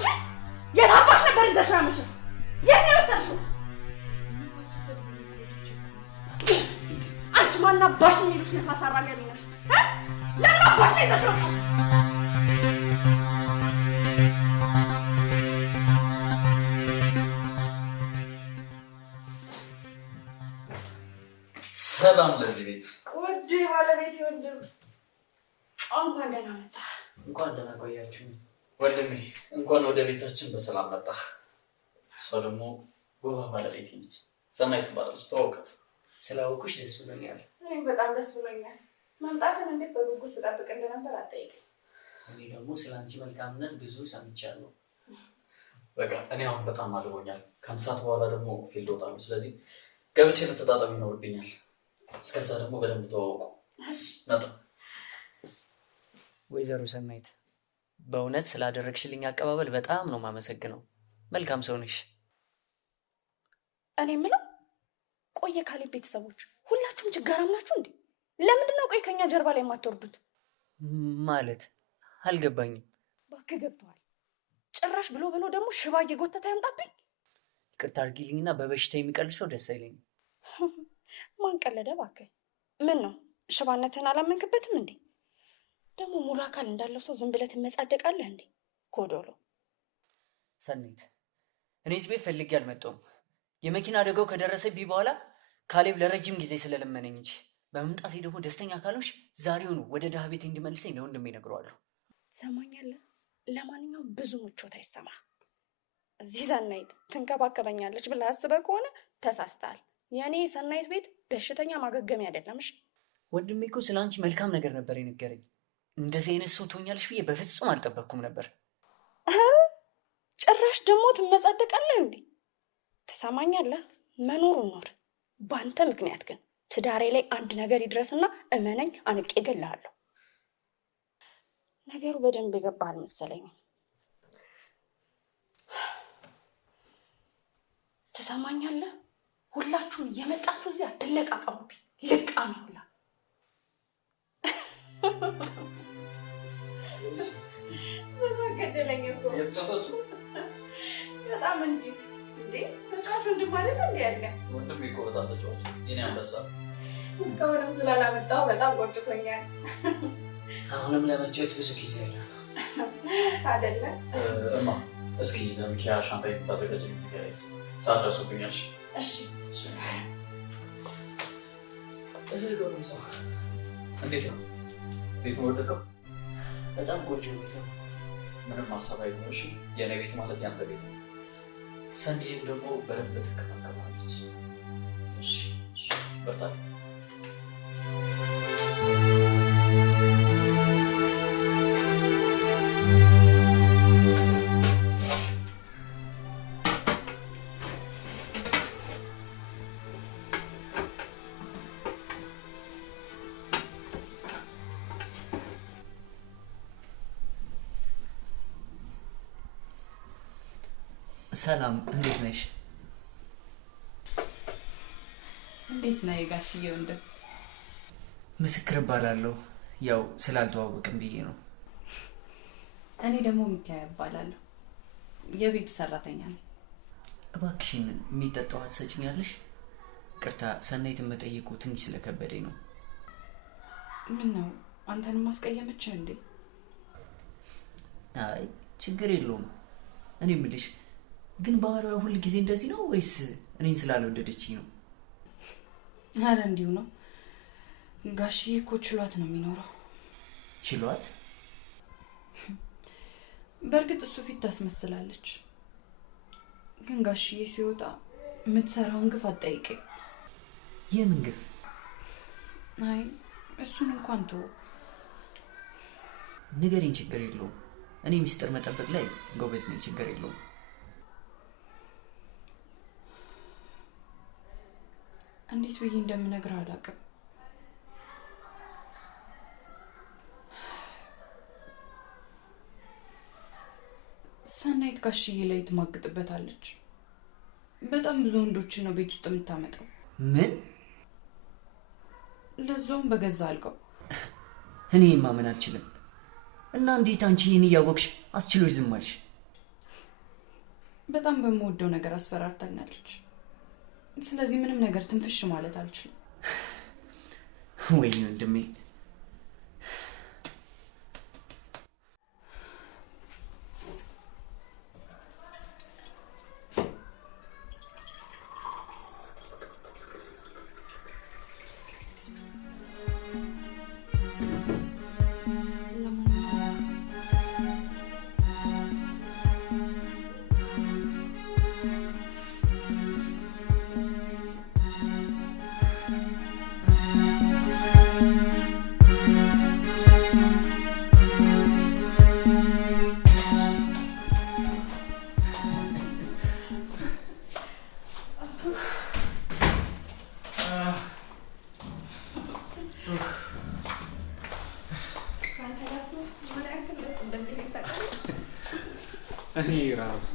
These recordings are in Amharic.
አንቺ የት አባሽ ነበር ይዘሽው ያመሸው? የት ነው የወሰድሽው? አንቺ ማን አባሽ የሚሉሽ ነፋስ አራጋቢ ነሽ? ለምን አባሽ ነው ይዘሽው ወጣው? ሰላም ለዚህ ቤት ወደ ባለቤት ወንድም እንኳን ደህና መጣ። እንኳን ደህና ቆያችሁ ወንድሜ። እንኳን ወደ ቤታችን በሰላም መጣ። እሷ ደግሞ ጎባ ባለቤት ነች። ሰናይት ትባላለች። ተዋውቃት። ስላወኩሽ ደስ ብሎኛል። እኔም በጣም ደስ ብሎኛል። መምጣትን እንዴት በጉጉት ስጠብቅ እንደነበር አትጠይቅም። እኔ ደግሞ ስለአንቺ መልካምነት ብዙ ሰምቻለሁ። በቃ እኔ አሁን በጣም አልቦኛል። ከአንድ ሰዓት በኋላ ደግሞ ፊልድ ወጣለሁ። ስለዚህ ገብቼ መተጣጠም ይኖርብኛል። እስከዛ ደግሞ በደንብ ተዋወቁ። ነጣ ወይዘሮ ሰናይት በእውነት ስላደረግሽልኝ አቀባበል በጣም ነው የማመሰግነው። መልካም ሰው ነሽ። እኔ የምለው ቆየ ካሌብ ቤተሰቦች ሁላችሁም ችጋራም ናችሁ እንዴ? ለምንድን ነው ቆይ ከኛ ጀርባ ላይ የማትወርዱት? ማለት አልገባኝም። እባክህ ገብቶሃል። ጭራሽ ብሎ ደግሞ ሽባ እየጎተተ ያምጣብኝ። ይቅርታ አድርጊልኝና በበሽታ የሚቀልድ ሰው ደስ አይለኝም። ማን ቀለደ እባክህ? ምን ነው ሽባነትህን አላመንክበትም እንዴ? ደግሞ ሙሉ አካል እንዳለው ሰው ዝም ብለህ ትመጻደቃለህ እንዴ? ጎዶሎ ሰናይት፣ እኔ እዚህ ቤት ፈልጌ አልመጣሁም። የመኪና አደጋው ከደረሰብኝ በኋላ ካሌብ ለረጅም ጊዜ ስለለመነኝ እንጂ በመምጣቴ ደግሞ ደስተኛ ካልሆንሽ ዛሬውኑ ወደ ድሃ ቤት እንዲመልሰኝ ለወንድሜ እነግረዋለሁ። ትሰማኛለህ? ለማንኛውም ብዙ ምቾት አይሰማ። እዚህ ሰናይት ትንከባከበኛለች ብለህ አስበህ ከሆነ ተሳስተሃል። የኔ ሰናይት ቤት በሽተኛ ማገገሚያ አይደለም። እሺ ወንድሜ እኮ ስለ አንቺ መልካም ነገር ነበር የነገረኝ። እንደዚህ አይነት ሰው ትሆኛለሽ ብዬ በፍጹም አልጠበቅኩም ነበር። ጭራሽ ደግሞ ትመጻደቃለህ እንዴ? ትሰማኛለህ? መኖሩን ኖር። በአንተ ምክንያት ግን ትዳሬ ላይ አንድ ነገር ይድረስና እመነኝ አንቄ እገልሃለሁ። ነገሩ በደንብ የገባህ አልመሰለኝም። ትሰማኛለህ? ሁላችሁም እየመጣችሁ እዚህ አትለቃቀሙብኝ። ልቃሚ ሁላ ገደለኝ እኮ በጣም እንጂ እንዴ። ተጫዋቹ እንድማለት እንዴ ያለ ወንድሜ እኮ በጣም ተጫዋች የኔ አንበሳ። እስካሁንም ስላላመጣው በጣም ቆጭቶኛል። አሁንም ለመጫወት ብዙ ጊዜ አለ አይደለ? እማ እስኪ ለሚኪያ ሻንጣ የምታዘጋጅ የምትገለጽ ሰዓት ደርሶብኛል። እሺ እንዴት ነው ቤቱ? ወደቀው? በጣም ቆንጆ ቤት ነው። ምንም ሀሳብ አይሆንሽ። የእኔ ቤት ማለት ያንተ ቤት ነው። ሰኒም ደግሞ በደንብ ትከባከባለች። እሺ በርታት። ሰላም፣ እንዴት ነሽ? እንዴት ነህ ጋሽዬ ወንድም? ምስክር እባላለሁ። ያው ስላልተዋወቅን ብዬ ነው። እኔ ደግሞ ሚካያ እባላለሁ። የቤቱ ሰራተኛ ነኝ። እባክሽን የሚጠጣው ትሰጪኛለሽ? ቅርታ ሰናይትን መጠየቁ ትንሽ ስለከበደኝ ነው። ምን ነው አንተንም ማስቀየመችህ እንዴ? አይ ችግር የለውም። እኔ የምልሽ ግን ባህሪዋ ሁል ጊዜ እንደዚህ ነው ወይስ እኔን ስላልወደደችኝ ነው? አረ እንዲሁ ነው። ጋሽዬ እኮ ችሏት ነው የሚኖረው። ችሏት? በእርግጥ እሱ ፊት ታስመስላለች፣ ግን ጋሽዬ ሲወጣ የምትሰራውን ግፍ አትጠይቀኝ። የምን ግፍ? አይ እሱን እንኳን ተው። ንገሪኝ፣ ችግር የለውም። እኔ ሚስጥር መጠበቅ ላይ ጎበዝ ነኝ፣ ችግር የለውም። እንዴት ብዬ እንደምነግርህ አላውቅም። ሰናይት ጋሽዬ ላይ ትማግጥበታለች። በጣም ብዙ ወንዶችን ነው ቤት ውስጥ የምታመጣው። ምን? ለዛውም በገዛ አልቀው። እኔ ማመን አልችልም። እና እንዴት አንቺ ይህን እያወቅሽ አስችሎሽ ዝም አልሽ? በጣም በምወደው ነገር አስፈራርታኛለች። ስለዚህ ምንም ነገር ትንፍሽ ማለት አልችልም። ወይኔ ወንድሜ እኔ ራሱ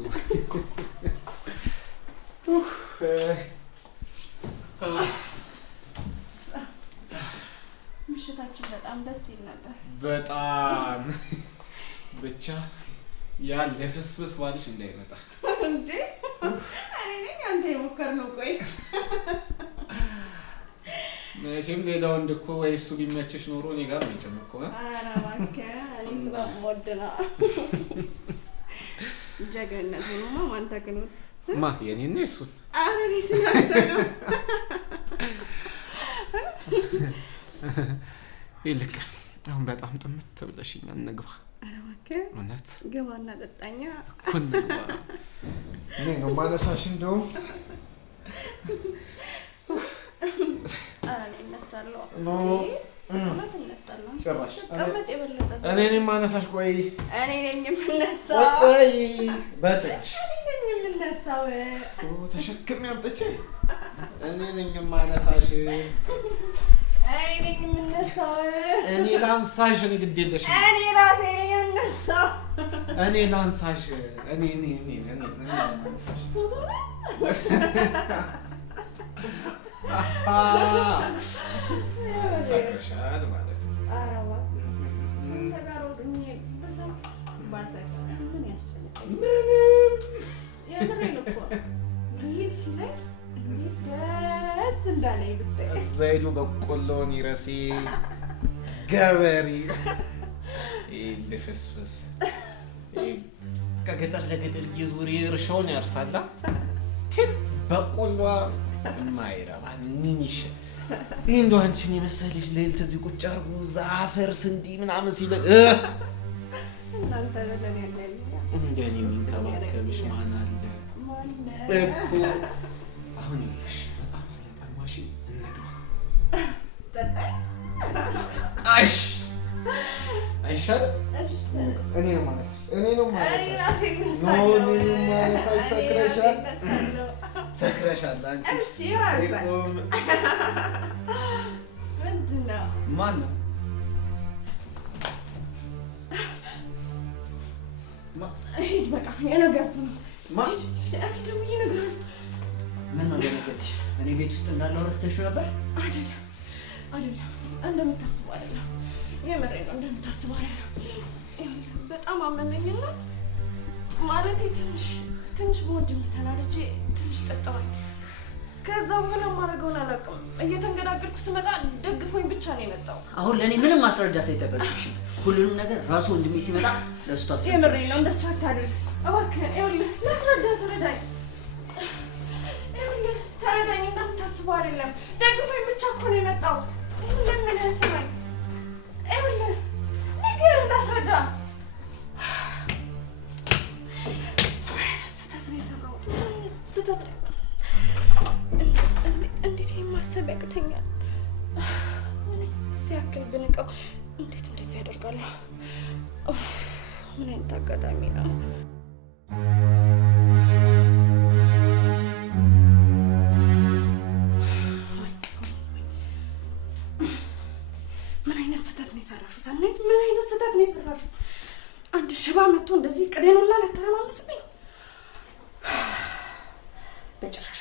ምሽታችን በጣም ደስ ይል ነበር። በጣም ብቻ ያ ለፍስፍስ ባልሽ እንዳይመጣ እንዴ እኔ ነኝ አንተ የሞከርነው። ቆይ መቼም ሌላ ወንድ እኮ ወይ እሱ ቢመችሽ ኖሮ እኔ ጋር ነው የጨመርከው። ኧረ እባክህ እኔ ስለምወድ ነው። ጀግንነት ሆኖማ ማን ታክኖት ማ የኔና እሱን ኧረ እኔ ስላንተ ነው። ይልቅ አሁን በጣም ጥምት ብለሽኛል። እንግባ። ኧረ እባክህ እውነት ግባና ጠጣኛ እኮ እንግባ። እኔ ነው ማነሳሽ እንደውም እኔ እነሳለሁ። ኖ እውነት እነሳለሁ። ጭራሽ ቀመጥ የበለጠ እኔ ነኝ ማነሳሽ። ቆይ እኔ ነኝ የምነሳው። ቆይ በጭራሽ እኔ ነኝ የምነሳው። ተሸክሜ አምጥቼ እኔ ነኝ ማነሳሽ። እኔ ነኝ የምነሳው። እኔ ላንሳሽ። እኔ ግድ የለሽም። እኔ ራሴ ነኝ የምነሳው። እኔ ላንሳሽ። እኔ ማነሳሽ። ሰክረሻል ማለት ነው። ኧረ እባክህ አንተ ጋር ሆኜ ብሰክር ባልሰክር ምን ያስጨንቀኝ? ምንም የምሬን እኮ ነው። ልሂድ ሲለኝ እንዴት ደስ እንዳለኝ ብታይ። እዛ ሄዶ በቆሎን ይረሴ ገበሬ ልፍስፍስ ከገጠር ለገጠር እየዞረ እርሻውን ያርሳላ። በቆሏ የማይረባ ምን ይሻል? ይህ እንደው አንቺን የመሰለሽ ሌሊት እዚህ ቁጭ አድርጎ ዛፈር ስንዴ ምናምን ሲለ እናንተ ለኔ ያለኝ እንደኔ የሚንከባከብሽ ማን አለ እኮ? አሁን ይልሽ በጣም ስለጠማሽ እንግባ። ጠጣሽ አይሻልም? እኔ ነው ማለት ሰክረሻል። ሰክረሻል አንቺ። ምንድን ነው? ማን ነው? ሂድ በቃ የነገርኩህ ነው። እኔ ደግሞ እየነገርኩህ ምን ነው ደነገጥሽ? እኔ ቤት ውስጥ እንዳለው ረስተሽ ነበር? አይደለም እንደምታስበው አይደለም። የምሬን ነው፣ እንደምታስበው አይደለም። በጣም አመመኝና ማለቴ ትንሽ በወንድሜ ተናድጄ ትንሽ ጠጣሁኝ። ከዛ በኋላ የማደርገውን አላውቅም። እየተንገዳገድኩ ስመጣ ደግፎኝ ብቻ ነው የመጣው። አሁን ለእኔ ምንም ማስረዳት አይጠበቅብሽም። ሁሉንም ነገር ራሱ ወንድሜ ሲመጣ ለእሱ ታስረዳለሽ። የምሬን ነው፣ እንደሱ አታድርግ እባክህን። ይኸውልህ ላስረዳህ፣ ተረዳኝ። ይኸውልህ ተረዳኝ፣ እንደምታስበው አይደለም። ደግፎኝ ብቻ እኮ ነው የመጣው። ይኸውልህ ምንህን ስማኝ። ይኸውልህ ንገርህ፣ ላስረዳህ። ስህተት ነው የሰራሁት፣ ስህተት ነው። እንዴት ማሰብ ያቅተኛል? ሲያክል ብንቀው እንዴት እንደዚህ ያደርጋለሁ? ምን አይነት አጋጣሚ ነው? ምን አይነት ስህተት ነው የሰራሽው ሰናይት? ምን አይነት ስህተት ነው የሰራሽው? አንድ ሽባ መጥቶ እንደዚህ ቅዴን ሁላ ልታረማምስብኝ? በጭራሽ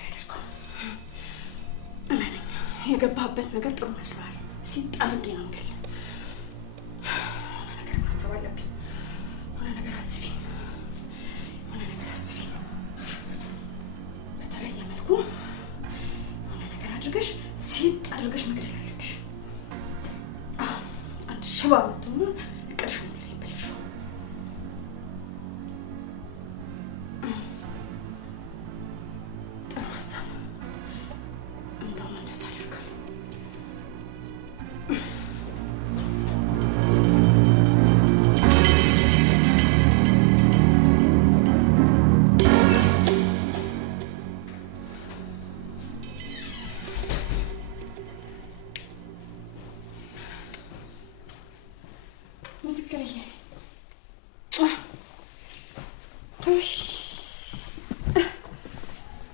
አያደርገውም። እመነኝ፣ የገባህበት ነገር ጥሩ መስሏል። ሲጣልብኝ ነው እንገል። የሆነ ነገር ማሰብ አለብኝ። የሆነ ነገር አስቢ።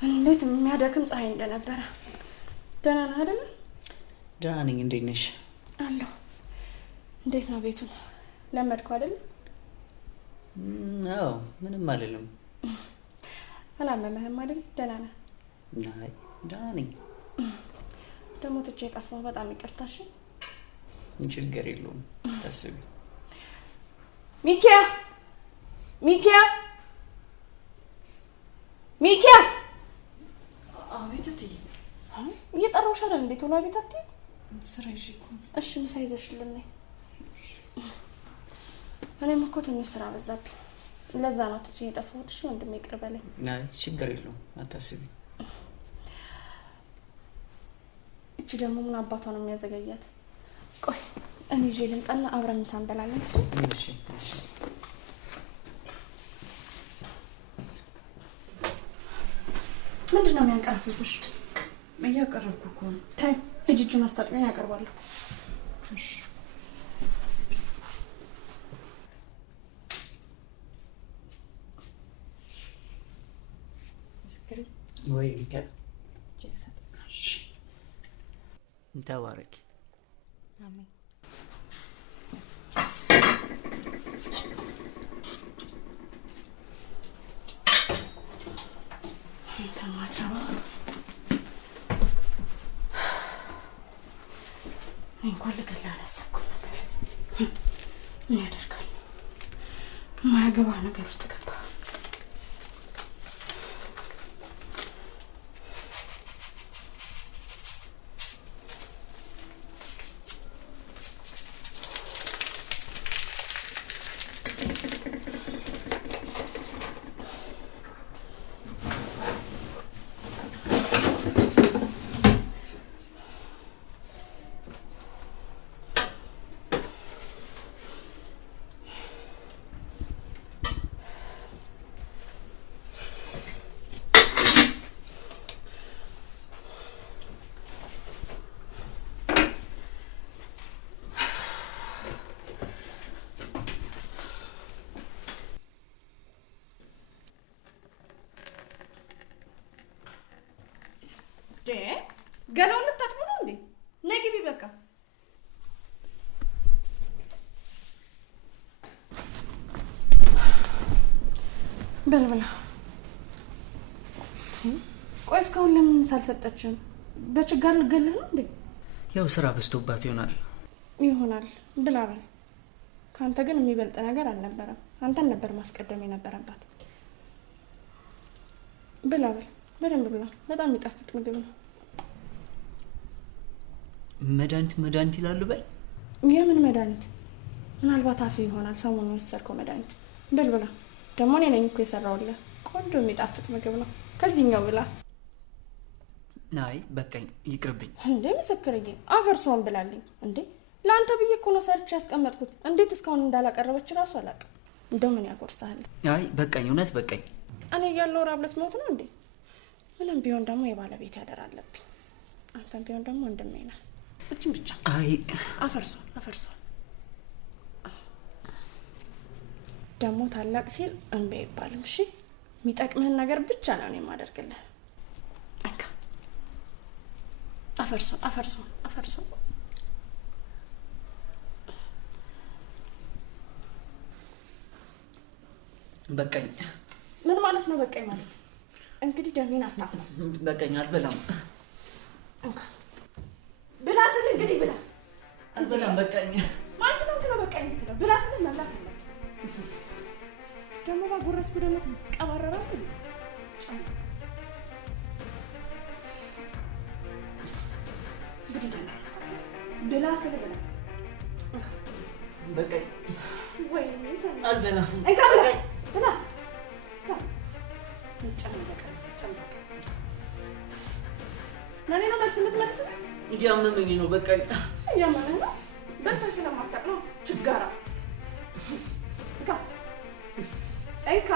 እንዴት የሚያደክም ፀሐይ እንደነበረ። ደህና ነህ አይደል? ደህና ነኝ። እንዴት ነሽ? አለሁ። እንዴት ነው ቤቱን ለመድከው አይደል? አዎ ምንም አልልም። አላመመህም አይደል? ደህና ነህ? አይ ደህና ነኝ። ደግሞ ትቼ የጠፋሁ በጣም ይቅርታሽ። ችግር የለውም ታስቢ። ሚኪያ ሚኪያ ሚኪያ! አቤት እትዬ። እየጠራሁሽ አይደል? እንዴት ቶሎ አቤት አትይም? ስራ ይዤ እኮ ነው። እሺ ምሳ ይዘሽልን ነይ። እኔም እኮ ትንሽ ስራ በዛብኝ፣ ለዛ ነው ትቼ የጠፋሁት። እሺ ወንድሜ ይቅር በለኝ። አይ ችግር የለውም አታስቢ። እቺ ደግሞ ምን አባቷ ነው የሚያዘገያት? ቆይ እኔ ይዤ ልምጣና አብረን ምሳ እንበላለን። እሺ እሺ። ምንድን ነው የሚያንቀራፍፍሽ? እያቀረብኩ እኮ ነው። ታይ እጅጁን አስታጥቢኝ ያቀርባለሁ። እሺ ወይ ተባረኪ። አሜን። እንኳን ልገላ አላሰብኩም ነበር። ምን ያደርጋል፣ የማያገባ ነገር ውስጥ ገባ። ገላውን ልታጥቡ ነው እንዴ? ነይ ግቢ በቃ። በልብላ። ቆይ እስካሁን ለምን ሳልሰጠችም? በችጋር ልገልህ ነው እንዴ? ያው ስራ በዝቶባት ይሆናል። ይሆናል ብላ በል። ከአንተ ግን የሚበልጥ ነገር አልነበረም። አንተን ነበር ማስቀደም የነበረባት። ብላ በል፣ በደንብ ብላ። በጣም የሚጣፍጥ ምግብ ነው። መድኃኒት ይላሉ። በል። የምን መድኃኒት? ምናልባት አፌ ይሆናል ሰሞኑን የወሰድከው መድኃኒት። በል ብላ። ደግሞ እኔ ነኝ እኮ የሰራሁልህ። ቆንጆ የሚጣፍጥ ምግብ ነው። ከዚህኛው ብላ። አይ በቃኝ፣ ይቅርብኝ። እንዴ ምስክርዬ፣ አፈርሶን ብላልኝ እንዴ። ለአንተ ብዬ እኮ ነው ሰርቼ ያስቀመጥኩት። እንዴት እስካሁን እንዳላቀረበች እራሱ አላውቅም። እንደው ምን ያጎርሳል? አይ በቃኝ፣ እውነት በቃኝ። እኔ እያለሁ ራብለት ሞት ነው እንዴ? ምንም ቢሆን ደግሞ የባለቤት ያደር አለብኝ። አንተም ቢሆን ደግሞ ወንድሜ ነህ። እቺን ብቻ። አይ አፈርሶን ደግሞ ታላቅ ሲል እንቤ ይባልም። እሺ የሚጠቅምህን ነገር ብቻ ነው እኔ የማደርግልህ። አንካ አፈርሶን በቃኝ። ምን ማለት ነው በቃኝ ማለት? እንግዲህ ደሜን አታፍላ። በቃኝ፣ አልበላም። አንካ ብላ ስል እንግዲህ ብላ። አልበላም፣ በቃኝ። ማስለም ከነ በቃኝ የምትለው ብላ ስል መብላት ነው። ደግሞ ባጎረስኩ ደግሞ ትቀባረራል። እንግዲህ ደሜ ብላ ስል ብላ። በቃኝ። ወይ ሰው አልበላም። እንካ ብላ። ጨምበቀ ለኔ ነው መልስ የምትመልስ? እያመመኝ ነው። በቃኝ። እያመመኝ ነው? በልተህ ስለማታውቅ ነው ችጋራ። እንካ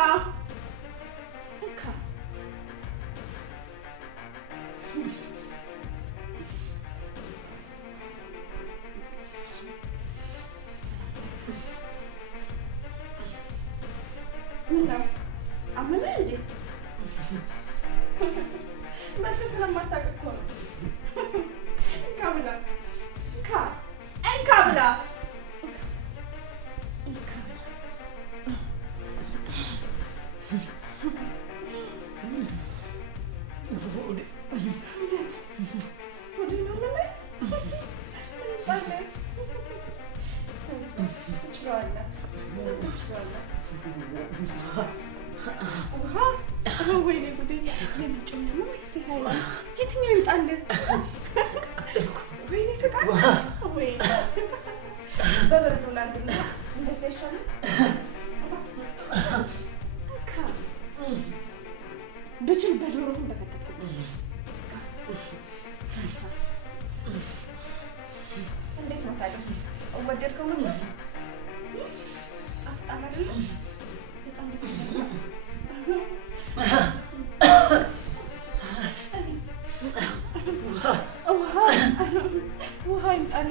ምነው አመመ እንዴ? በቃ ስለማታውቅ እኮ ነው። ካብላ ካብላ ወይኔ ጉዴ! የምንጭም ነው ወይስ ይሄ? የትኛው ይምጣል? ወይኔ ተቃጠለ! ወይኔ በበረዶ ላንድና እንደዚህ አይሻልም? ብችል በጆሮህን በከተትኩ። እንዴት ነው ታዲያ? ወደድከው? ምን አፍጣን አይደል? በጣም ደስ ይላል። ውሃ ይምጣል።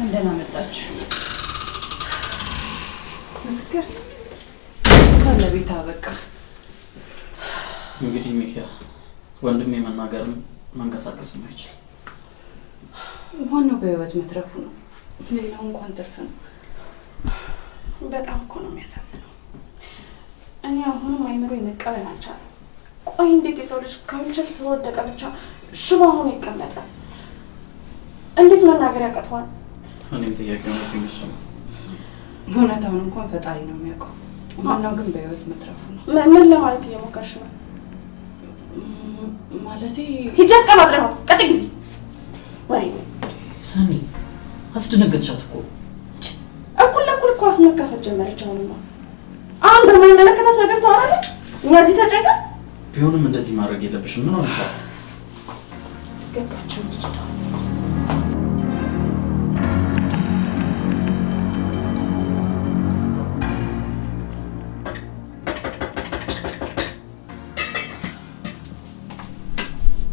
እንደና መጣችሁ። ምስክር ካለ ቤት አበቃ። እንግዲህ ሚኪያ ወንድሜ መናገርም መንቀሳቀስም አይችልም። ዋናው በህይወት መትረፉ ነው። ሌላው እንኳን ትርፍ ነው። በጣም እኮ ነው የሚያሳዝነው። እኔ አሁንም አይምሮ መቀበል አልቻለም። ቆይ እንዴት የሰው ልጅ ከወንጀል ስለወደቀ ብቻ ሽባ ሆኖ ይቀመጣል? እንዴት መናገር ያቀተዋል? እኔም ጥያቄ ሆነብኝ እሱ ነው። እውነታውን እንኳን ፈጣሪ ነው የሚያውቀው። ዋናው ግን በህይወት መትረፉ ነው። ምን ለማለት እየሞከርሽ ነው? ማለቴ ሂጂ አትቀባጥሪ። አሁን ቀጥ ግቢ። ወይ ሰኒ አስደነገጥሻት እኮ። እኩል ለእኩል እኮ አፍ መካፈት ጀመረች። አሁን በማይመለከታት ነገር ታወራለች። እኛ እዚህ ተጨንቀን ቢሆንም እንደዚህ ማድረግ የለብሽም። ምን ሆነሻል? ገባችሁ ልጅቷ።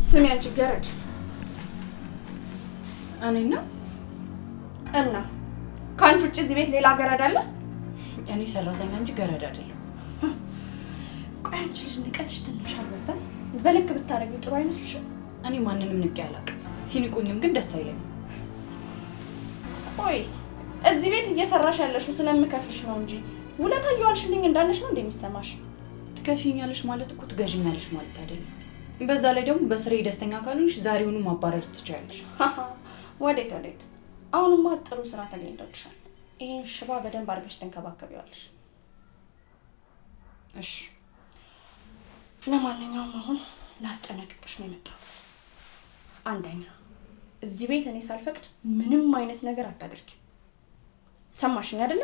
ስሚ አንቺ ገረድ። እኔና እና ከአንቺ ውጭ እዚህ ቤት ሌላ ገረድ አለ? እኔ ሰራተኛ እንጂ ገረድ አይደለም። ቆይ አንቺ ልጅ ንቀትሽ ትንሽ አልበዛም? በልክ ብታደርጊው ጥሩ አይመስልሽም? እኔ ማንንም ንቄ አላውቅም። ሲንቁኝም ግን ደስ አይለኝም። ቆይ እዚህ ቤት እየሰራሽ ያለሽው ስለምከፍልሽ ነው እንጂ ውለታ እየዋልሽልኝ እንዳለሽ ነው እንደሚሰማሽ? ትከፊኛለሽ ማለት እኮ ትገዥኛለሽ ማለት አይደለም። በዛ ላይ ደግሞ በስሬ ደስተኛ ካልሆንሽ ዛሬውኑ ማባረር ትችያለሽ። ወዴት ወዴት? አሁንማ ጥሩ ስራ ተገኝቶልሻል። ይሄን ሽባ በደንብ አድርገሽ ተንከባከቢዋለሽ። እሺ፣ ለማንኛውም አሁን ላስጠነቅቅሽ ነው የመጣሁት። አንደኛ እዚህ ቤት እኔ ሳልፈቅድ ምንም አይነት ነገር አታደርጊም። ሰማሽኝ አይደለ?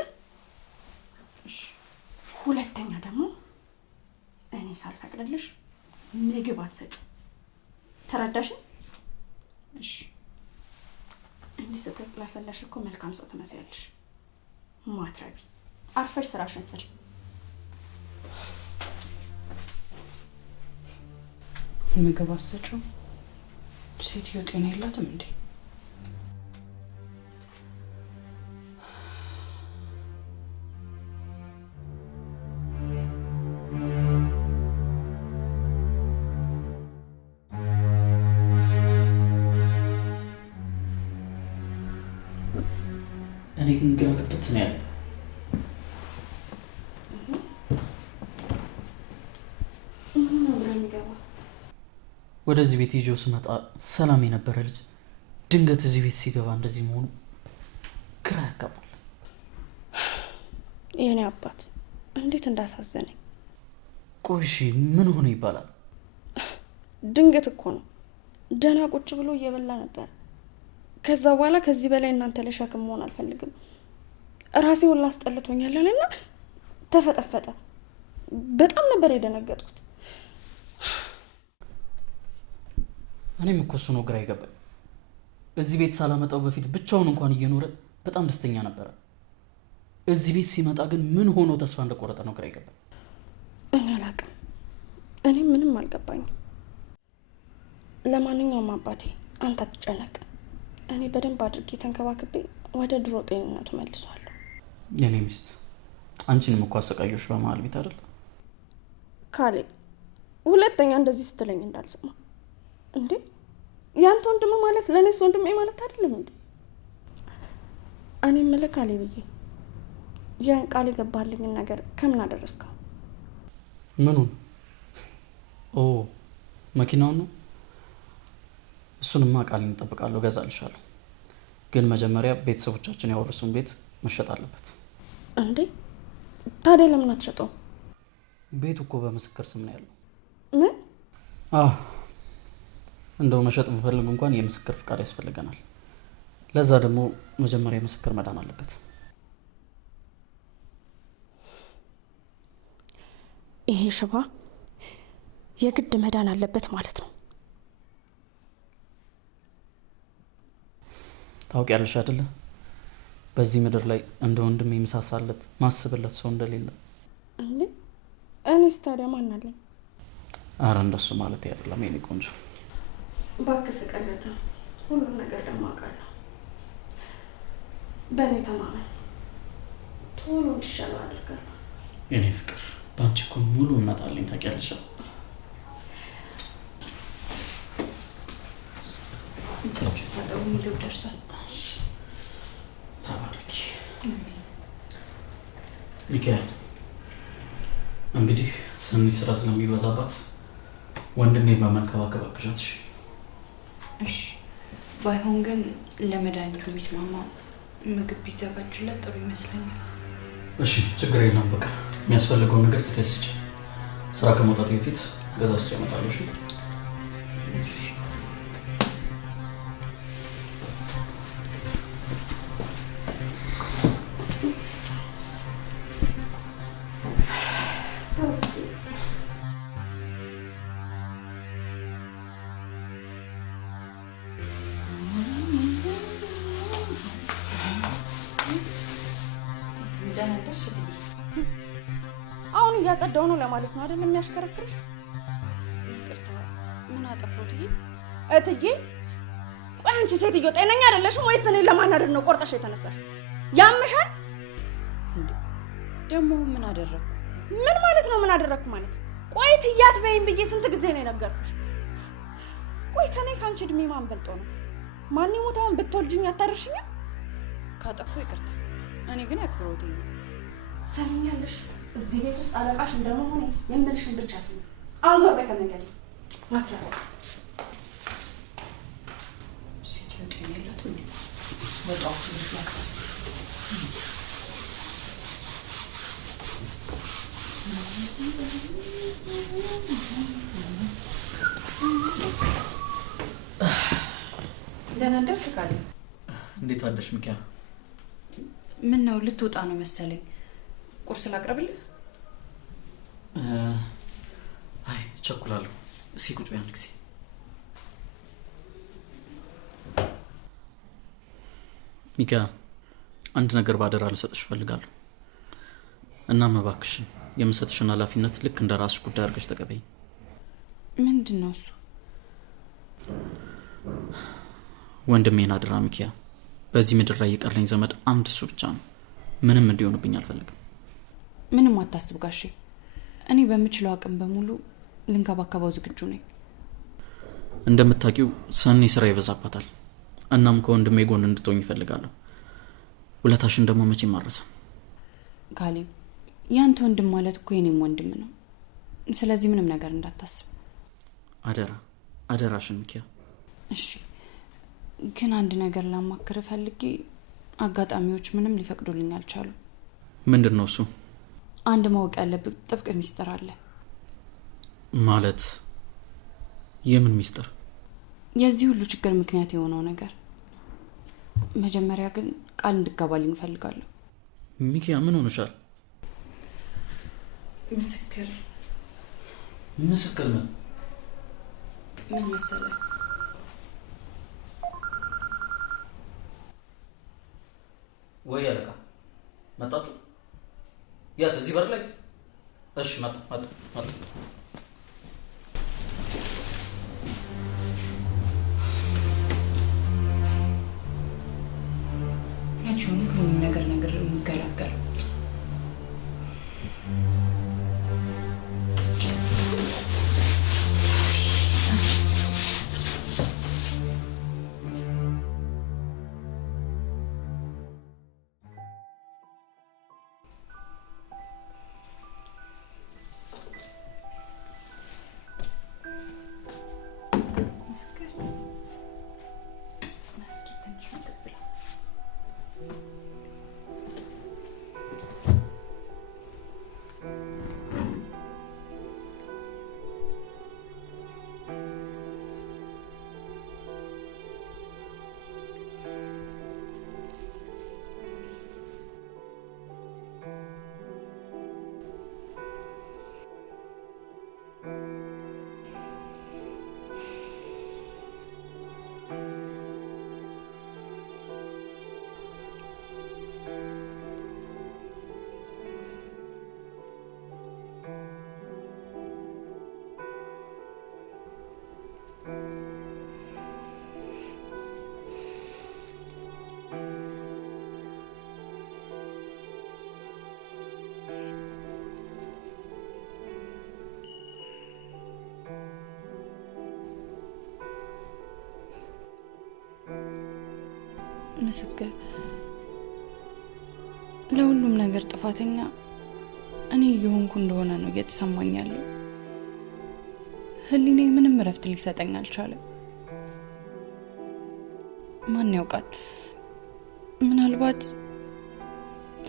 እሺ። ሁለተኛ ደግሞ እኔ ሳልፈቅድልሽ ምግብ አትሰጪው። ተረዳሽኝ? እሺ። እንዲህ ስትቅለሰለሽ እኮ መልካም ሰው ትመስያለሽ። ማትረቢ። አርፈሽ ስራሽን ስሪ። ምግብ አትሰጪው? ሴትዮ ጤና የላትም እንዴ? እኔ ግን ግራ ገብቶት ነው ያለው። ወደዚህ ቤት ይዤው ስመጣ ሰላም የነበረ ልጅ ድንገት እዚህ ቤት ሲገባ እንደዚህ መሆኑ ግራ ያጋባል። የኔ አባት እንዴት እንዳሳዘነኝ። ቆይ እሺ ምን ሆነ ይባላል? ድንገት እኮ ነው። ደህና ቁጭ ብሎ እየበላ ነበር። ከዛ በኋላ ከዚህ በላይ እናንተ ለሸክም መሆን አልፈልግም፣ ራሴ ሁላ አስጠልቶኛል አለና ተፈጠፈጠ። በጣም ነበር የደነገጥኩት። እኔም እኮ እሱ ነው ግራ ይገባል። እዚህ ቤት ሳላመጣው በፊት ብቻውን እንኳን እየኖረ በጣም ደስተኛ ነበረ። እዚህ ቤት ሲመጣ ግን ምን ሆኖ ተስፋ እንደቆረጠ ነው ግራ ይገባል። እኔ አላውቅም። እኔ ምንም አልገባኝም። ለማንኛውም አባቴ አንተ አትጨነቅ። እኔ በደንብ አድርጌ ተንከባክቤ ወደ ድሮ ጤንነቱ መልሷለሁ። የኔ ሚስት አንቺንም እኮ አሰቃዮሽ በመሀል ቤት አይደል? ካሌብ ሁለተኛ እንደዚህ ስትለኝ እንዳልሰማ። እንዴ ያንተ ወንድም ማለት ለኔስ ወንድሜ ማለት አይደለም እንዴ? እኔ የምልህ ካሌብዬ ያን ቃል የገባልኝን ነገር ከምን አደረስከው? ምኑን? ኦ መኪናውን ነው። እሱንማ ቃል እንጠብቃለሁ፣ ገዛልሻለሁ። ግን መጀመሪያ ቤተሰቦቻችን ያወረሱን ቤት መሸጥ አለበት። እንዴ ታዲያ ለምን አትሸጠው? ቤቱ እኮ በምስክር ስም ነው ያለው። ምን? እንደው መሸጥ ብንፈልግ እንኳን የምስክር ፍቃድ ያስፈልገናል። ለዛ ደግሞ መጀመሪያ ምስክር መዳን አለበት። ይሄ ሽባ የግድ መዳን አለበት ማለት ነው። ታውቂያለሽ አይደለ? በዚህ ምድር ላይ እንደ ወንድም የሚሳሳለት ማስብለት ሰው እንደሌለ። እንዴ እኔስ ታዲያ ማን አለኝ? አረ እንደሱ ማለት አይደለም የኔ ቆንጆ። እባክህ ስቀልድ ነው። ሁሉም ነገር ደግሞ አውቃለሁ። በእኔ ተማመን። ቶሎ እንዲሻለው አድርጋለሁ። የኔ ፍቅር በአንቺ እኮ ሙሉ እምነት አለኝ ታውቂያለሽ። ምግብ ደርሷል። ተባረኪ ሚካኤል። እንግዲህ ሰኒ ስራ ስለሚበዛባት ወንድሜ በመንከባከብ አግዣትሽ። እሺ ባይሆን ግን ለመድኃኒቱ የሚስማማ ምግብ ቢዘጋጅለት ጥሩ ይመስለኛል። እሺ ችግር የለም። በቃ የሚያስፈልገው ነገር ጽፈስጭ ስራ ከመውጣት በፊት ገዛስጭ ያመጣለሽ። አሁን እያጸዳው ነው ለማለት ነው አይደል የሚያሽከረክርሽ? ይቅርታ ምን አጠፋሁት? እትዬ ቆይ አንቺ ሴትዮ ጤነኛ አይደለሽም ወይስ እኔን ለማናደድ ነው ቆርጠሽ የተነሳሽ? ያምሻል እንዴ? ደግሞ ምን አደረኩ? ምን ማለት ነው ምን አደረኩ ማለት? ቆይ ትያት በይኝ ብዬ ስንት ጊዜ ነው የነገርኩሽ? ቆይ ከኔ ካንቺ እድሜ ማን በልጦ ነው? ማን ይሞታውን ብትወልጂኝ አታደርሽኝም? ካጠፋሁ ይቅርታ። እኔ ግን አክብሮቴ ነው። ሰሚኛለሽ? እዚህ ቤት ውስጥ አለቃሽ እንደመሆኔ የምልሽን ብቻ ስሚ። አሁን ዞር በይ ከመንገዴ። ማትራራ ሴት ጤና የላትም እንዴ? ወጣው ልጅ ደህና አደርክ ካሌብ? እንዴት አደርሽ ሚኪያ? ምን ነው ልትወጣ ነው መሰለኝ። ቁርስ ላቅርብልህ? አይ ቸኩላለሁ። እስኪ ቁጭ በይ አንድ ጊዜ። ሚኪያ አንድ ነገር ባደራ ልሰጥሽ እፈልጋለሁ። እናም እባክሽን የምሰጥሽን ኃላፊነት ልክ እንደ ራስሽ ጉዳይ አድርገሽ ተቀበይ። ምንድን ነው እሱ? ወንድሜን አደራ ሚኪያ። በዚህ ምድር ላይ የቀረኝ ዘመድ አንድ እሱ ብቻ ነው። ምንም እንዲሆንብኝ አልፈልግም። ምንም አታስብ ጋሼ። እኔ በምችለው አቅም በሙሉ ልንከባከበው ዝግጁ ነኝ። እንደምታውቂው ሰኒ ስራ ይበዛባታል። እናም ከወንድሜ ጎን እንድትሆኝ እፈልጋለሁ። ውለታሽን ደግሞ መቼም አልረሳም። ካሌብ ያንተ ወንድም ማለት እኮ የኔም ወንድም ነው። ስለዚህ ምንም ነገር እንዳታስብ አደራ። አደራሽን ሚኪያ። እሺ ግን አንድ ነገር ላማክር ፈልጌ አጋጣሚዎች ምንም ሊፈቅዱልኝ አልቻሉም። ምንድን ነው እሱ? አንድ ማወቅ ያለብህ ጥብቅ ሚስጥር አለ። ማለት የምን ሚስጥር? የዚህ ሁሉ ችግር ምክንያት የሆነው ነገር። መጀመሪያ ግን ቃል እንድገባልኝ እፈልጋለሁ። ሚኪያ ምን ሆነሻል? ምስክር ምን መሰለህ? ወይ አለቃ መጣችሁ? ያት እዚህ በር ላይ? እሺ መጣ። መቼም ሁሉም ነገር የሚገላገለው ምስክር ለሁሉም ነገር ጥፋተኛ እኔ እየሆንኩ እንደሆነ ነው እየተሰማኝ ያለው። ህሊኔ ምንም እረፍት ሊሰጠኝ አልቻለም። ማን ያውቃል፣ ምናልባት ምናልባት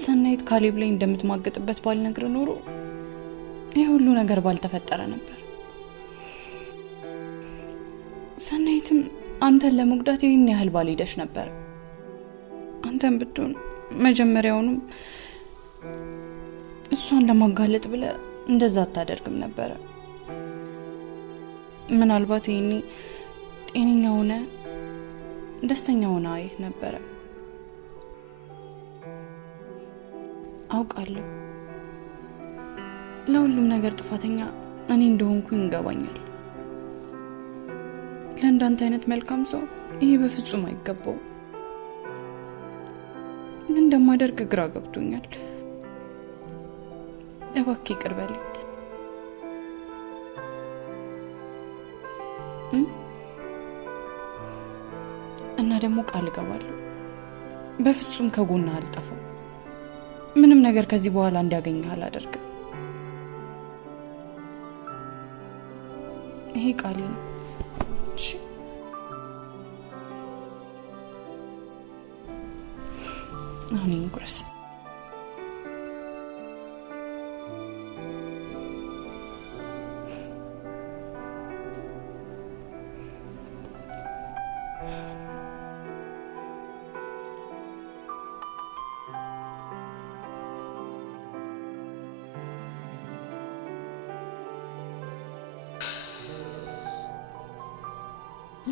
ሰናይት ካሌብ ላይ እንደምትማገጥበት ባልነግር ኖሮ ይህ ሁሉ ነገር ባልተፈጠረ ነበር። ሰናይትም አንተን ለመጉዳት ይህን ያህል ባልሄደሽ ነበር። አንተን ብትሆን መጀመሪያውንም እሷን ለማጋለጥ ብለ እንደዛ አታደርግም ነበረ። ምናልባት ይሄኔ ጤነኛ ሆነ ደስተኛ ሆነ አይህ ነበረ። አውቃለሁ ለሁሉም ነገር ጥፋተኛ እኔ እንደሆንኩኝ ይገባኛል። ለእንዳንተ አይነት መልካም ሰው ይሄ በፍጹም አይገባው። ምን እንደማደርግ ግራ ገብቶኛል። እባክህ ይቅር በለኝ። እና ደግሞ ቃል እገባለሁ በፍጹም ከጎንህ አልጠፋም። ምንም ነገር ከዚህ በኋላ እንዲያገኝህ አላደርግም። ይሄ ቃሌ ነው። እሺ አሁን እንቁረስ።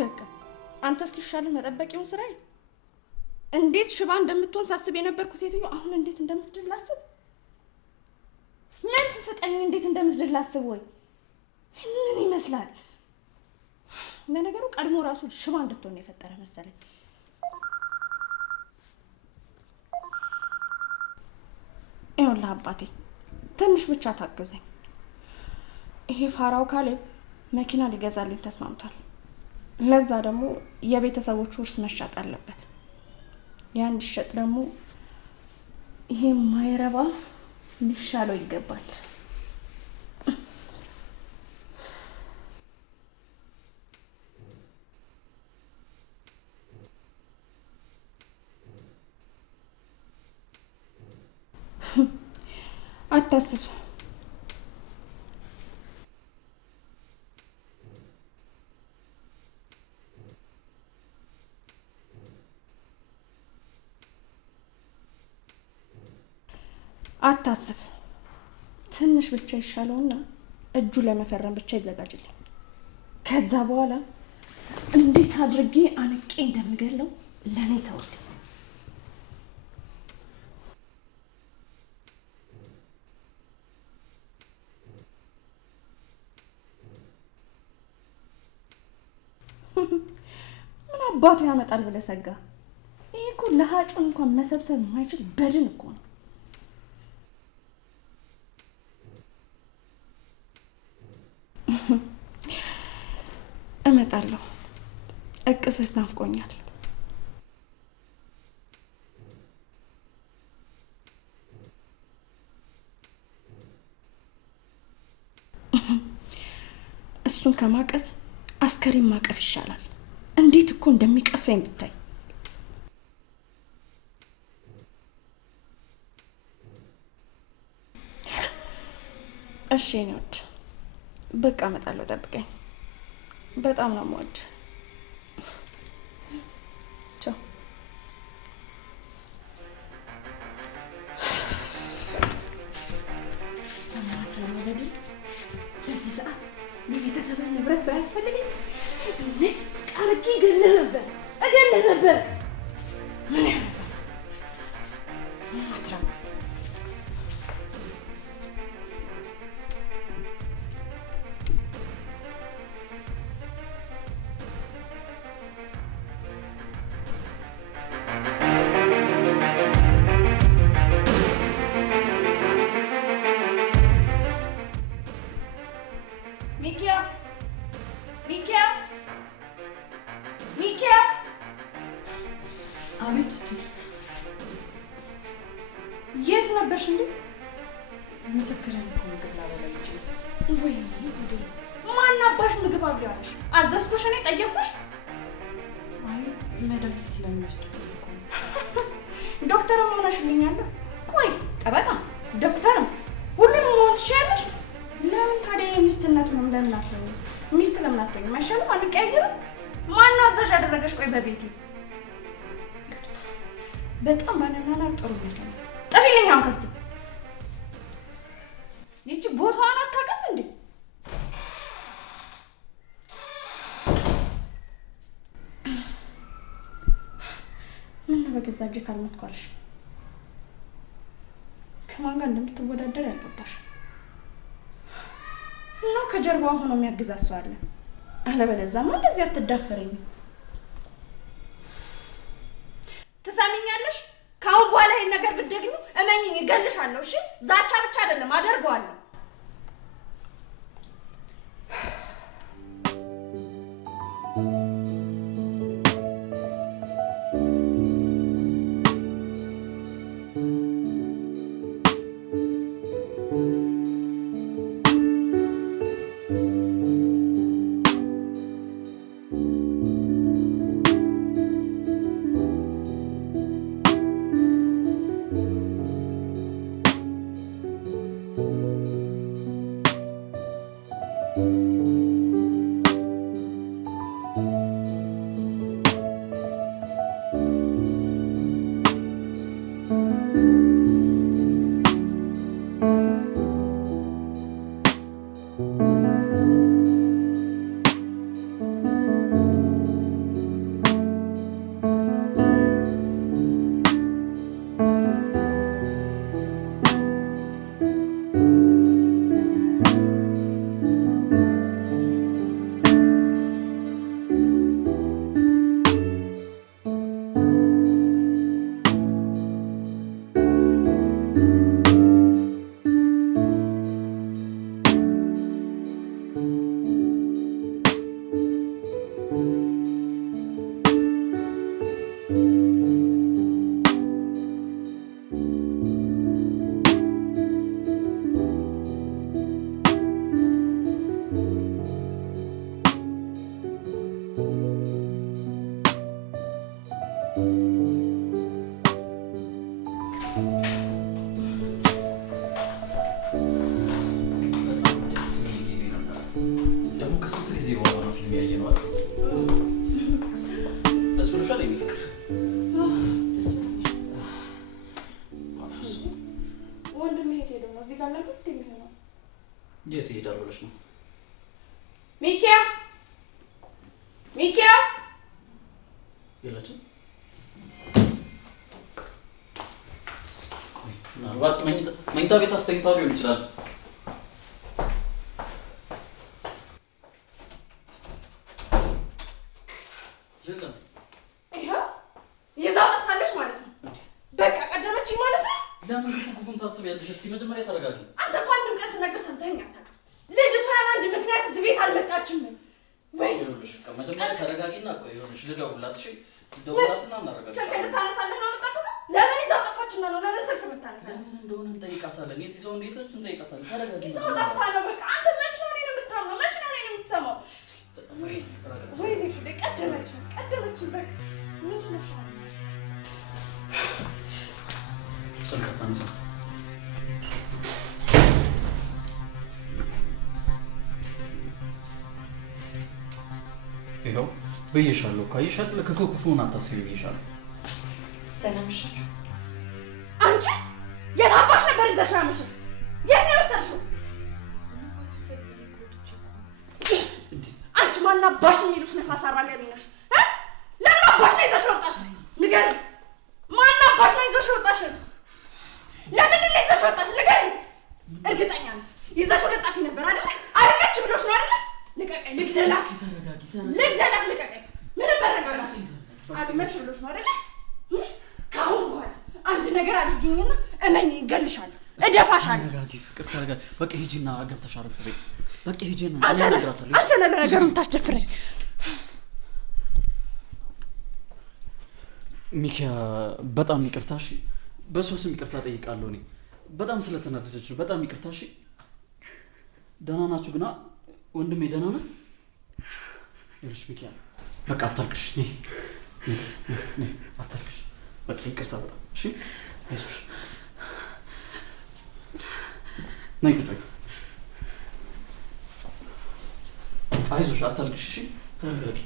በቃ አንተ እስኪሻልህ መጠበቂውን ስራዬ። እንዴት ሽባ እንደምትሆን ሳስብ የነበርኩ ሴትዮ አሁን እንዴት እንደምትድል ላስብ። ምን ስሰጠኝ እንዴት እንደምትድል ላስብ። ወይ ምን ይመስላል? ለነገሩ ቀድሞ ራሱ ሽባ እንድትሆን የፈጠረ መሰለኝ። ይኸውልህ አባቴ ትንሽ ብቻ ታገዘኝ። ይሄ ፋራው ካሌብ መኪና ሊገዛልኝ ተስማምቷል። ለዛ ደግሞ የቤተሰቦቹ ውርስ መሻጥ አለበት። ያን ሊሸጥ ደግሞ ይሄ ማይረባ ሊሻለው ይገባል። አታስብ። አታስብ። ትንሽ ብቻ ይሻለውና እጁ ለመፈረም ብቻ ይዘጋጅልኝ። ከዛ በኋላ እንዴት አድርጌ አንቄ እንደምገለው ለኔ ተውልኝ። ምን አባቱ ያመጣል ብለህ ሰጋ? ይሄ እኮ ለሀጩን እንኳን መሰብሰብ የማይችል በድን እኮ ነው። እመጣለሁ። እቅፍህ ናፍቆኛል። እሱን ከማቀፍ አስከሬን ማቀፍ ይሻላል። እንዴት እኮ እንደሚቀፈኝ ብታይ። እሺ የኔ ውድ በቃ እመጣለሁ። ጠብቀኝ። በጣም ነው የምወድ። ቻው። ሰማት ነው በድል በዚህ ሰዓት የቤተሰብ ንብረት ባያስፈልግኝ ቃርጌ እገለህ ነበር። ምን ያህል ማትረም ሚኪያ አቤት። የት ነበርሽ እንዴ? ምስክርን እኮ ምግብ ላበላ ይችላል። ወይ ማን አባሽ ምግብ አብሊዋለሽ? አዘዝኩሽ? እኔ ጠየቅኩሽ? አይ መድኃኒት ስለሚወስዱ እኮ ዶክተርም ሆነሽልኛል። ቆይ ጠበቃ ዶክተርም ሁሉንም መሆን ትችያለሽ። ለምን ታዲያ የሚስትነቱንም ለምን አትሆኚም? ሚስት ለምን አትሆኚም? አይሻልም? አንቀያየርም? ማነው አዛዥ ያደረገሽ? ቆይ በቤቴ በጣም ባናናና ጥሩ ይመስላል። ጥፊልኝ አሁን ከፍት ይቺ ቦታዋን አታውቅም እንዴ? ምነው በገዛ እጅ ካልሞትኩ አልሽ? ከማን ጋር እንደምትወዳደር ያልገባሽ ነው? ከጀርባዋ ሆኖ የሚያግዛት ሰው አለ። አለበለዚያማ እንደዚህ አትዳፈረኝ። ትሰሚኛለሽ? ከአሁን በኋላ ይሄን ነገር ብትደግሚው እመኚኝ እገልሻለሁ። እሺ? ዛቻ ብቻ አይደለም አደርገዋለሁ። የት ይሄዳል ብለሽ ነው? ሚኪያ ሚኪያ የለችም። ምናልባት መኝታ ቤት አስተኝታ ሊሆን ይችላል። የለም። ይኸው ይዛው ጠፍታለች ማለት ነው። በቃ ቀደመችኝ ማለት ነው። ለምን ክፉን ታስቢያለሽ? እስኪ መጀመሪያ ተረጋጊ። አንተ እኮ አንድም ቀን ስነግርህ ሰምተኸኝ አታውቅም። ልጅቷ ያለ አንድ ምክንያት እዚህ ቤት አልመጣችም። ወይ ይኸውልሽ፣ መጀመሪያ ተረጋጊና ቆይ። ይኸውልሽ ልደውልላት። እሺ ደውላትና እናረጋጋለን። ስልክ ልታነሳልህ ነው የምጠብቀው? ለምን ይዛው ጠፋችና ነው? ለምን ስልክ የምታነሳልህ? ለምን እንደሆነ እንጠይቃታለን። የት ይዘው እንዴቶች እንጠይቃታለን። ተረጋጊ። ይዛው ጠፍታ ነው በቃ። አንተ መች ነው እኔን የምታምነው? መች ነው እኔን የምትሰማው? ወይ ልጅ ቀደመችኝ በቃ። ምንድን ነው ሻል ስልክ አታነሳ። ይኸው ብዬሻለሁ። ካየሻለሁ ክፉን አታስቢ ብዬሻለሁ። ተናምሻችሁ አንቺ የት አባሽ ነበር ይዘሽው ያመሸሽ? የት ነው የወሰድሽው? አንቺ ማን አባሽ የሚሉሽ ነፋስ አራጋቢ ነሽ? ለምን አባሽ ነው ይዘሽው ወጣሽ? ንገሪኝ። ማን አባሽ ነው ይዘሽው ወጣሽ? ለምንድን ነው ይዘሽው ወጣሽ? ንገሪኝ። እርግጠኛ ነኝ ይዘሽው ልጠፊ ነበር አይደለ? አይደለች ብሎሽ ነው አይደለ? ልቀቀኝ። ልግደላት። ልቀቀኝ። ምንም መረጋጋት አይደለች ብሎሽ ነው አይደለ? ከአሁን በኋላ አንድ ነገር አድርጊኝና እመኚኝ፣ እገልሻለሁ፣ እደፋሻለሁ። ተረጋጊ ፍቅር፣ ተረጋጊ። በቃ ሂጂና ገብተሽ አረፍ በይ። በቃ ሂጂና አንተ ለነገሩ የምታስደፍረኝ። ሚኪያ በጣም ይቅርታ እሺ። በእሷ ስም ይቅርታ ጠይቃለሁ። እኔ በጣም ስለተናደደች ነው። በጣም ይቅርታ እሺ። ደህና ናችሁ ግና? ወንድሜ ደህና ነህ? ይኸውልሽ ሚኪያ በቃ አታልቅሽ። አታልቅሽ በቃ ይቅርታ በጣም እሺ። አይዞሽ ነይ ቁጭ በይ። አይዞሽ አታልቅሽ እሺ። ተረጋጊ።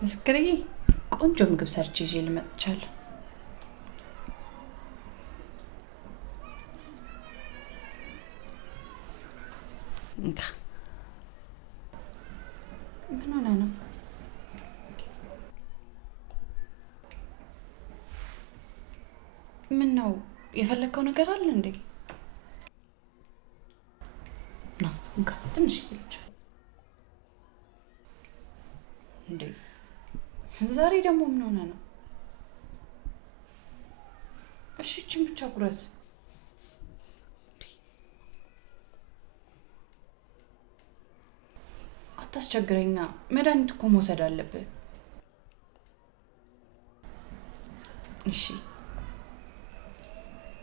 ምስክርዬ ቆንጆ ምግብ ሰርቼ ይዤ ልመጥቻለሁ። እንካ ምን ሆነ ነው? ምን ነው የፈለግከው ነገር አለ እንዴ? ነው እንካ ትንሽ ይልች እንዴ። ዛሬ ደግሞ ምን ሆነ ነው? እሺ እቺን ብቻ ጉረዝ። አታስቸግረኛ። መድኃኒት እኮ መውሰድ አለብህ። እሺ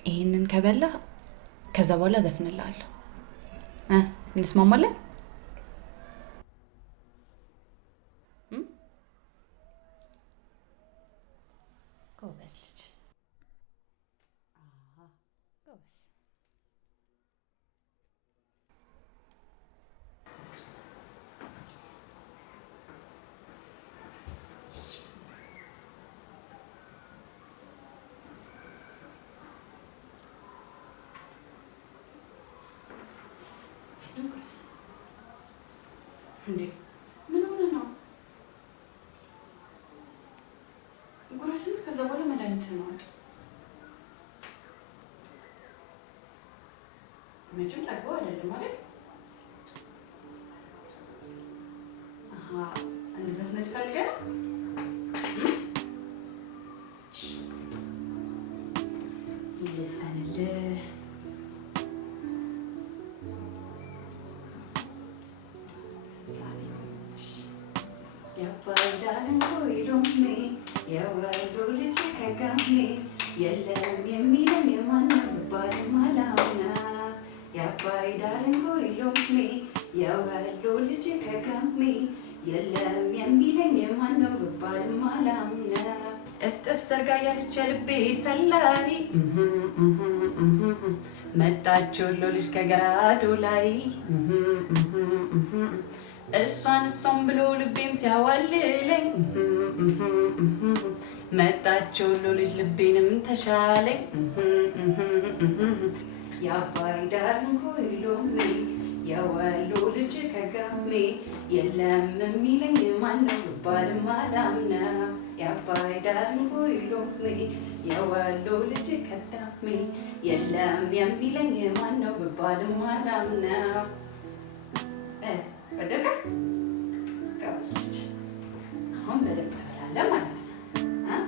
ይሄንን ከበላ ከዛ በኋላ ዘፍንልሃለሁ። እንስማማለን? ጎበዝ ልጅ ጎበዝ። እንዴ ምን ሆነ ነው? ጉረስን ከዛ በኋላ መድኃኒት ነው። መቼም ጠግበው አይደለም ማለት እንዘፍነድ ፈልገህ ልዝፈንልህ። ይሉሜ የወሎ ልጅ ከጋሜ የለም የሚለን የማንም ባል ማላውና የአባይ ዳርንጎ ይሉሜ የወሎ ልጅ ከጋሜ የለም የሚለን የማነው ባል ማላምና እጥፍ ዘርጋ ያለች ልቤ ሰላይ መጣች ወሎ ልጅ ከገራዶ ላይ እሷን ብሎ ልቤም ሲያዋልለኝ መጣች ወሎ ልጅ ልቤንም ተሻለኝ። የአባይ ዳርንጎ ይሎሜ የወሎ ልጅ ከጋሜ የለም የሚለኝ ማነው ብባልም አላምነው። የአባይ ዳርንጎ ይሎሜ የወሎ ልጅ ከጋሜ የለም የሚለኝ ማነው ብባልም አላምነው። ወደቀ ጋብዘች። አሁን በደንብ ትበላለህ ማለት ነው።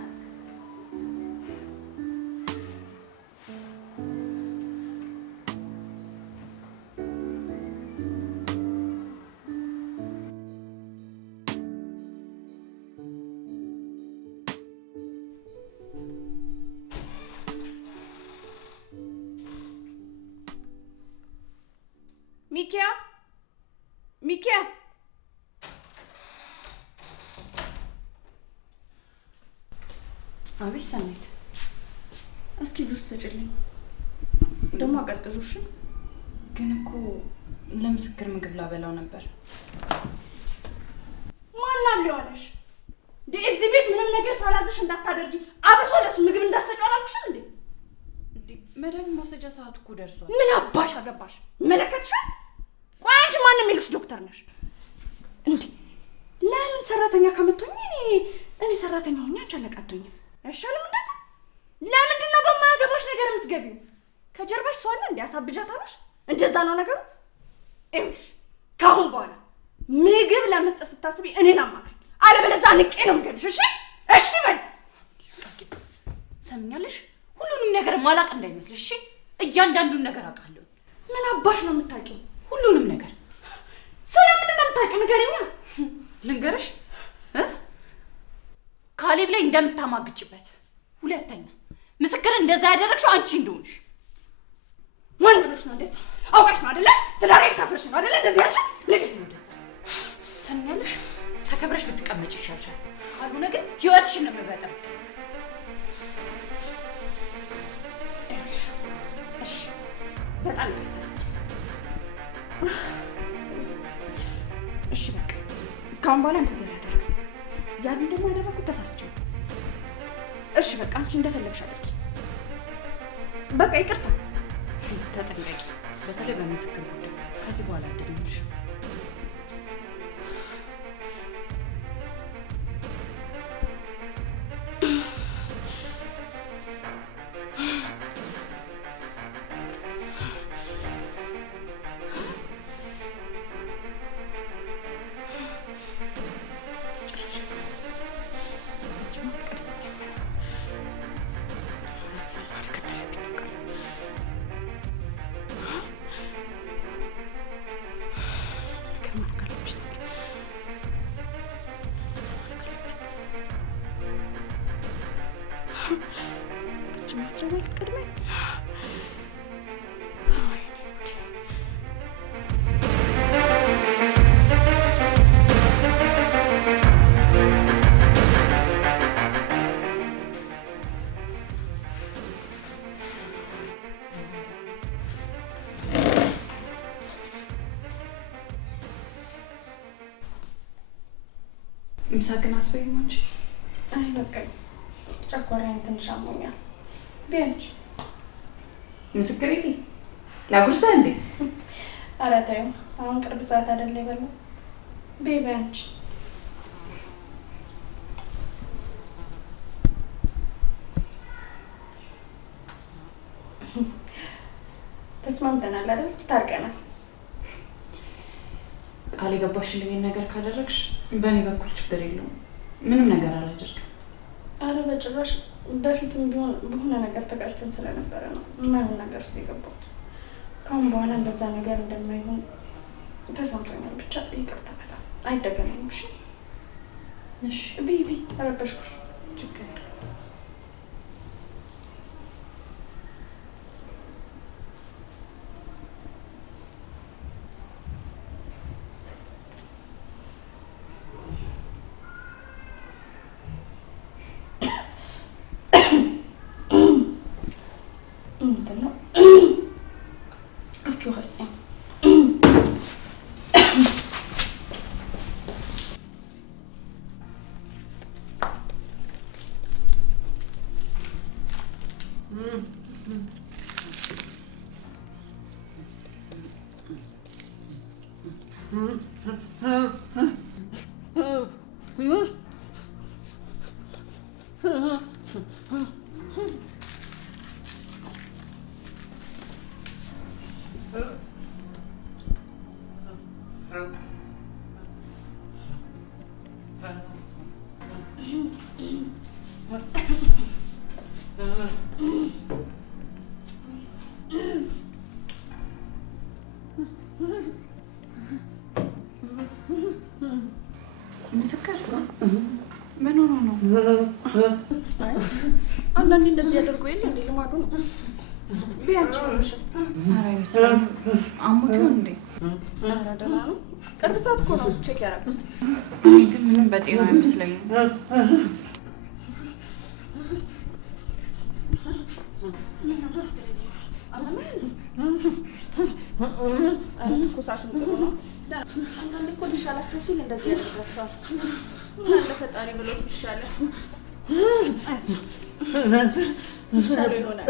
ሚኪያ ሚኪያ አቤት ሰናይት፣ እስኪ ጁስ ስጭልኝ ደግሞ አቀዝቅዙሽ። ግን እኮ ለምስክር ምግብ ላበላው ነበር። ማን ሊሆነሽ እንዴ? እዚህ ቤት ምንም ነገር ሳላዝሽ እንዳታደርጊ አብሶ ለሱ ምግብ እንዳትሰጪው አላልኩሽም እንዴ? መድኃኒት መውሰጃ ሰዓት እኮ ደርሷል። ምን አባሽ አገባሽ? መለከትሻል? ቆይ አንቺ ማን የሚሉሽ ዶክተር ነሽ እንዴ? ለምን ሰራተኛ ከምትሆኚ እኔ ሰራተኛ ሆኜ አንቺ አለቃ አትሆኚም? አይሻልም እንደዛ? ለምንድን ነው በማያገባሽ ነገር የምትገቢው? ከጀርባሽ ሰው አለ እንዴ? አሳብጃታለሽ? እንደዛ ነው ነገሩ? ይኸውልሽ ከአሁን በኋላ ምግብ ለመስጠት ስታስቢ እኔን አማክሪኝ፣ አለበለዚያ ንቄ ነው የምገልሽ። እሺ እሺ በይ። ሰምኛለሽ? ሁሉንም ነገር ማላቅ እንዳይመስልሽ እሺ? እያንዳንዱን ነገር አውቃለሁ። ምን አባሽ ነው የምታውቂው? ሁሉንም ነገር። ስለምንድን ነው የምታውቂው? ንገሪኛ። ልንገርሽ ካሌብ ላይ እንደምታማግጭበት፣ ሁለተኛ ምስክር እንደዛ ያደረግሽው አንቺ እንደሆንሽ። ማን ብሎሽ ነው እንደዚህ? አውቀሽ ነው አይደለ? ትዳሬን ከፍለሽ ነው አይደለ እንደዚህ ያልሽ? ለምን ነው እንደዛ? ሰምኛለሽ? ተከብረሽ ብትቀመጭ ይሻልሻል። ካልሆነ ግን ህይወትሽን ነው የምበጠብጥ። እሺ በጣም ይቅርታ። እሺ በቃ ካሁን በኋላ እንደዚህ አላደርግም። ያን ደግሞ ያደረኩት ተሳስቼ ነው። እሺ በቃ አንቺ እንደፈለግሽ አድርጊ። በቃ ይቅርታ። ተጠንቀቂ፣ በተለይ በምስክር ጉዳይ። ከዚህ በኋላ አይደለምሽ። ምሳ ግን አትበይም አንቺ? አይ በቃኝ፣ ጨጓራዬን ትንሽ አሞኛል። ቢያንቺ ምስክር ላጉርሳ እንዴ? ኧረ ተይው፣ አሁን ቅርብ ሰዓት አይደለ የበላው። ቢያንቺ ተስማምተናል አይደል? ታርቀናል። ቃል የገባሽልኝን ነገር ካደረግሽ በእኔ በኩል ችግር የለውም። ምንም ነገር አላደርግም። አረ በጭራሽ። በፊትም ቢሆን በሆነ ነገር ተጋጭተን ስለነበረ ነው ምንም ነገር ውስጥ የገባሁት። ካሁን በኋላ እንደዛ ነገር እንደማይሆን ተሰምቶኛል። ብቻ ይቅርታ፣ በጣም አይደገምም። እሺ እሺ። ቤቢ አረበሽኩሽ። ችግር የለውም። እስኪ ውሃ ስጠኝ። ምስክር ምን ሆኖ ነው? አንዳንዴ እንደዚህ ያደርጉ የለ እንዴ? ልማዱ ነው። ቢያንቺ ነው። ኧረ አይመስለኝም። አሞት ይሆን እንዴ? ኧረ ደህና ነው። ቅርብ ሰዓት እኮ ነው ቼክ ያደረኩት። እኔ ግን ምንም በጤና አይመስለኝም። ትኩሳቱም ጥሩ ነው። አንዳንዴ እኮ ሊሻላቸው ሲል እንደዚህ ያደርጋቸዋል። ምን አለ ፈጣሪ ብሎት ቢሻለ ይሻለው ይሆናል።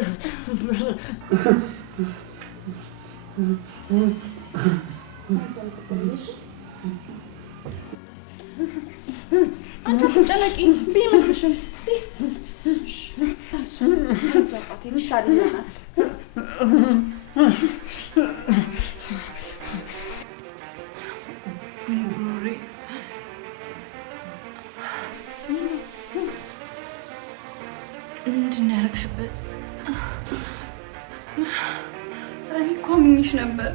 አንቺ አትጨነቂ። ብይ ምግብሽን ብይ። ይሻል ይሆናል። ምንድን ነው ያደረግሽበት? እኔ እኮ አምኜሽ ነበር።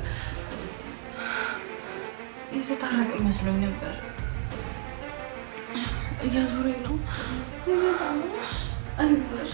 የተታረቅ መስሎኝ ነበር። እያዞረኝ ነው። አይዞሽ